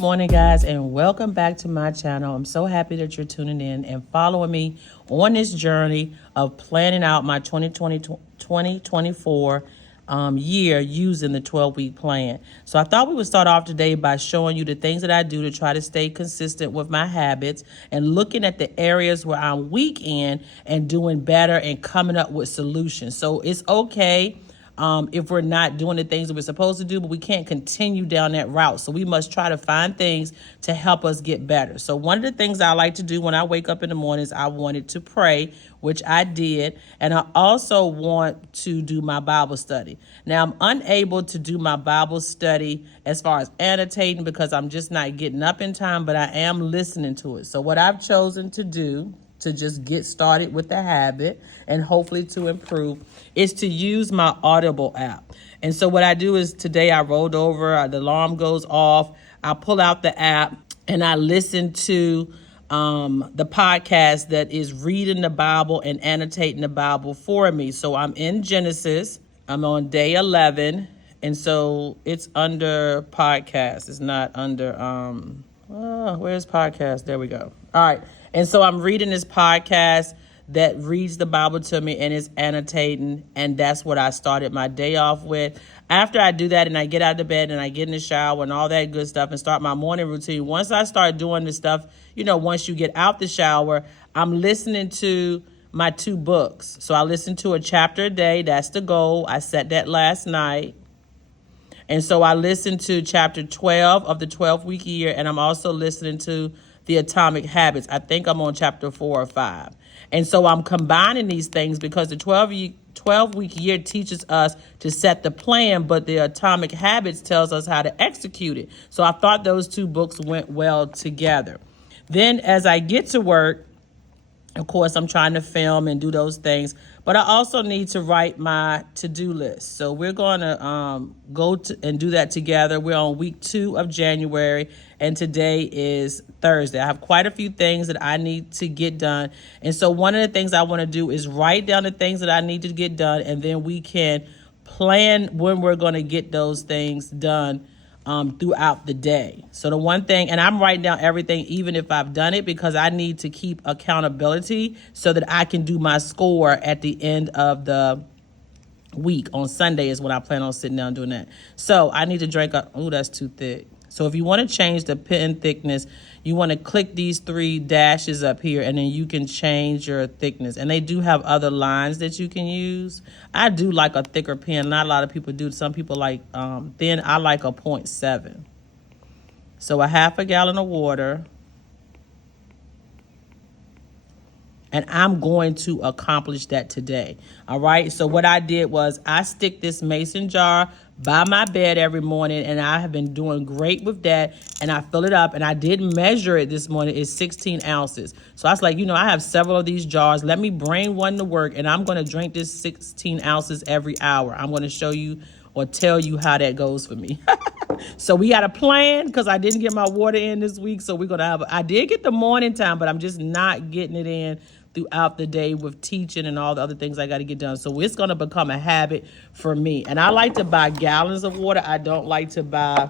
morning, guys, and welcome back to my channel. I'm so happy that you're tuning in and following me on this journey of planning out my 2024 year using the 12-week plan. So I thought we would start off today by showing you the things that I do to try to stay consistent with my habits and looking at the areas where I'm weak in and doing better and coming up with solutions. So it's okay if we're not doing the things that we're supposed to do, but we can't continue down that route. So we must try to find things to help us get better. So one of the things I like to do when I wake up in the mornings, I wanted to pray, which I did. And I also want to do my Bible study. Now, I'm unable to do my Bible study as far as annotating because I'm just not getting up in time, but I am listening to it. So what I've chosen to do to just get started with the habit and hopefully to improve is to use my Audible app. And so what I do is today I rolled over, the alarm goes off, I pull out the app and I listen to the podcast that is reading the Bible and annotating the Bible for me. So I'm in Genesis, I'm on day 11, and so it's under podcast. It's not under, where's podcast? There we go. All right. And so I'm reading this podcast that reads the Bible to me and is annotating, and that's what I started my day off with. After I do that and I get out of bed and I get in the shower and all that good stuff and start my morning routine, once I start doing this stuff, once you get out the shower, I'm listening to my 2 books. So I listen to a chapter a day. That's the goal. I set that last night. And so I listened to chapter 12 of the 12-week year, and I'm also listening to the Atomic Habits. I think I'm on chapter 4 or 5. And so I'm combining these things because the 12-week year teaches us to set the plan, but the Atomic Habits tells us how to execute it. So I thought those 2 books went well together. Then as I get to work, of course, I'm trying to film and do those things, but I also need to write my to-do list. So we're going to go and do that together. We're on week 2 of January, and today is Thursday. I have quite a few things that I need to get done. And so one of the things I want to do is write down the things that I need to get done, and then we can plan when we're going to get those things done throughout the day. So the one thing, and I'm writing down everything, even if I've done it, because I need to keep accountability so that I can do my score at the end of the week. On Sunday is when I plan on sitting down doing that. So I need to drink up. Oh, that's too thick. So if you want to change the pen thickness, you want to click these 3 dashes up here, and then you can change your thickness. And they do have other lines that you can use. I do like a thicker pen. Not a lot of people do. Some people like thin. I like a 0.7. So a half a gallon of water. And I'm going to accomplish that today. All right. So what I did was I stick this mason jar by my bed every morning, and I have been doing great with that. And I fill it up, and I did measure it this morning. It's 16 ounces. So I was like, I have several of these jars. Let me bring one to work, and I'm going to drink this 16 ounces every hour. I'm going to show you or tell you how that goes for me. So we got a plan because I didn't get my water in this week. So we're going to I did get the morning time, but I'm just not getting it in throughout the day with teaching and all the other things I got to get done. So it's going to become a habit for me. And I like to buy gallons of water. I don't like to buy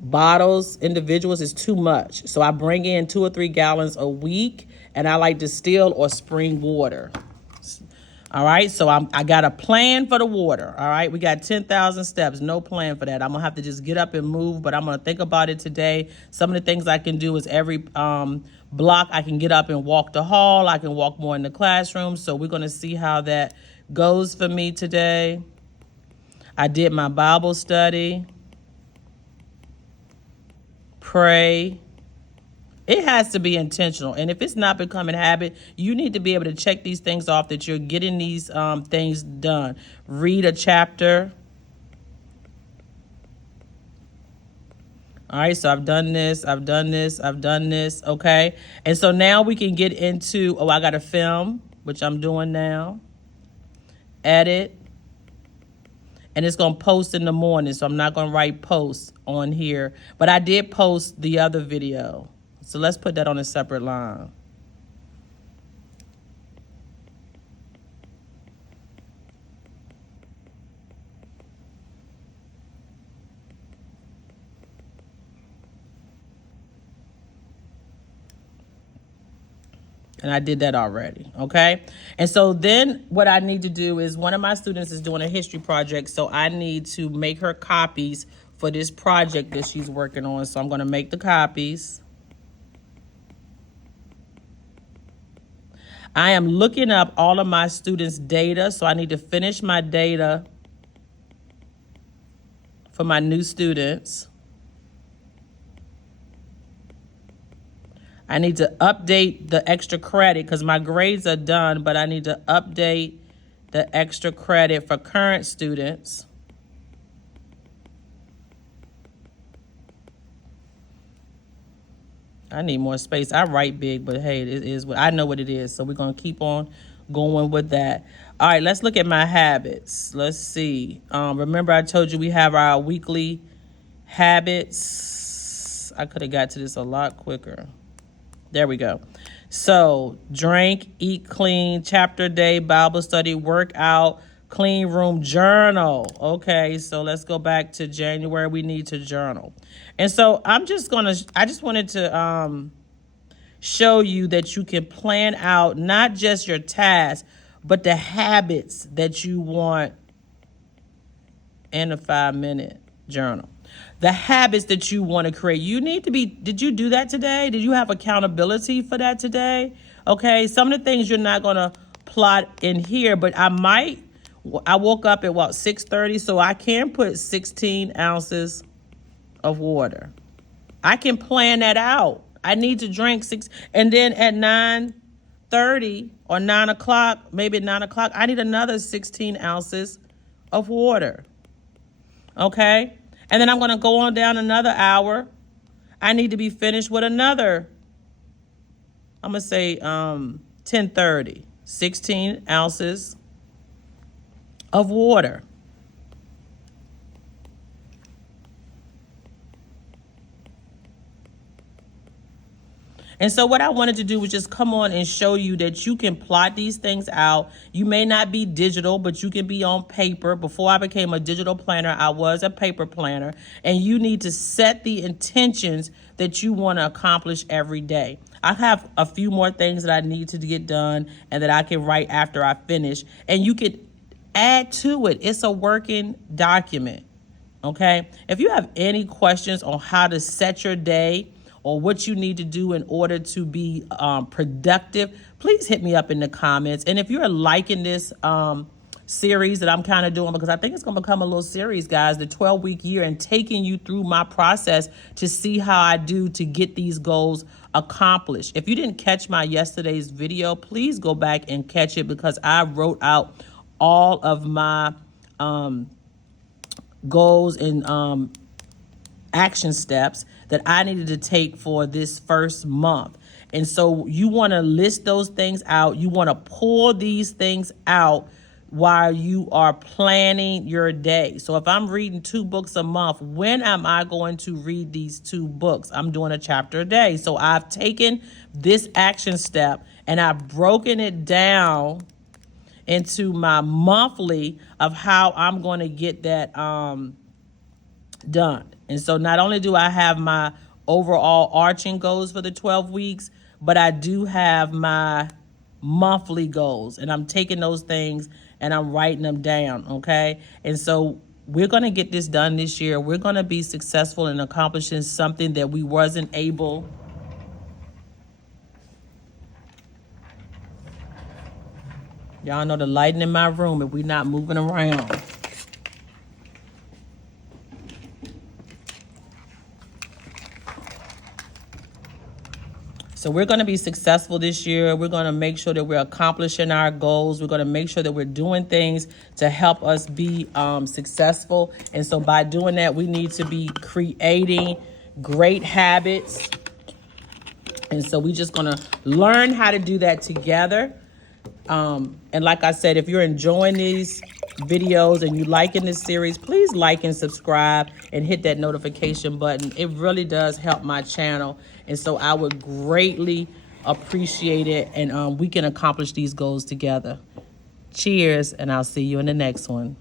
bottles, individuals. Is too much. So I bring in 2 or 3 gallons a week, and I like distilled or spring water. All right, so I got a plan for the water. All right, we got 10,000 steps. No plan for that. I'm going to have to just get up and move, but I'm going to think about it today. Some of the things I can do is every block I can get up and walk the hall. I can walk more in the classroom. So we're going to see how that goes for me today. I did my Bible study. Pray. It has to be intentional. And if it's not becoming a habit, you need to be able to check these things off that you're getting these things done. Read a chapter. All right, so I've done this, I've done this, I've done this, okay? And so now we can get into, I got to film, which I'm doing now. Edit. And it's going to post in the morning, so I'm not going to write post on here. But I did post the other video. So let's put that on a separate line. And I did that already, okay? And so then what I need to do is one of my students is doing a history project, so I need to make her copies for this project that she's working on. So I'm going to make the copies. I am looking up all of my students' data, so I need to finish my data for my new students. I need to update the extra credit because my grades are done, but I need to update the extra credit for current students. I need more space. I write big, but hey, it is what I know what it is. So we're going to keep on going with that. All right, let's look at my habits. Let's see. Remember I told you we have our weekly habits. I could have got to this a lot quicker. There we go. So drink, eat clean, chapter day, Bible study, workout, clean room, journal. Okay, so let's go back to January. We need to journal. And so I just wanted to show you that you can plan out not just your tasks, but the habits that you want in a 5-minute journal. The habits that you want to create. You need to be, did you do that today? Did you have accountability for that today? Okay, some of the things you're not going to plot in here, but I woke up at 6:30, so I can put 16 ounces of water. I can plan that out. I need to drink 6, and then at 9:30 or 9 o'clock, maybe at 9 o'clock, I need another 16 ounces of water. Okay? And then I'm going to go on down another hour. I need to be finished with another, I'm going to say 10:30, 16 ounces of water. And so what I wanted to do was just come on and show you that you can plot these things out. You may not be digital, but you can be on paper. Before I became a digital planner, I was a paper planner. And you need to set the intentions that you want to accomplish every day. I have a few more things that I need to get done and that I can write after I finish. And you could add to it. It's a working document, okay? If you have any questions on how to set your day, or what you need to do in order to be productive, please hit me up in the comments. And if you're liking this series that I'm kind of doing, because I think it's going to become a little series, guys, the 12-week year, and taking you through my process to see how I do to get these goals accomplished. If you didn't catch my yesterday's video, please go back and catch it, because I wrote out all of my goals and action steps that I needed to take for this first month. And so you want to list those things out. You want to pull these things out while you are planning your day. So if I'm reading 2 books a month, when am I going to read these 2 books? I'm doing a chapter a day. So I've taken this action step and I've broken it down into my monthly of how I'm going to get that done. And so not only do I have my overall arching goals for the 12 weeks, but I do have my monthly goals, and I'm taking those things and I'm writing them down, okay? And so we're going to get this done this year. We're going to be successful in accomplishing something that we wasn't able. Y'all know the lighting in my room if we're not moving around. So we're going to be successful this year. We're going to make sure that we're accomplishing our goals. We're going to make sure that we're doing things to help us be successful. And so by doing that, we need to be creating great habits. And so we're just going to learn how to do that together. And like I said, if you're enjoying these videos and you liking this series, please like and subscribe and hit that notification button. It really does help my channel. And so I would greatly appreciate it. And we can accomplish these goals together. Cheers, and I'll see you in the next one.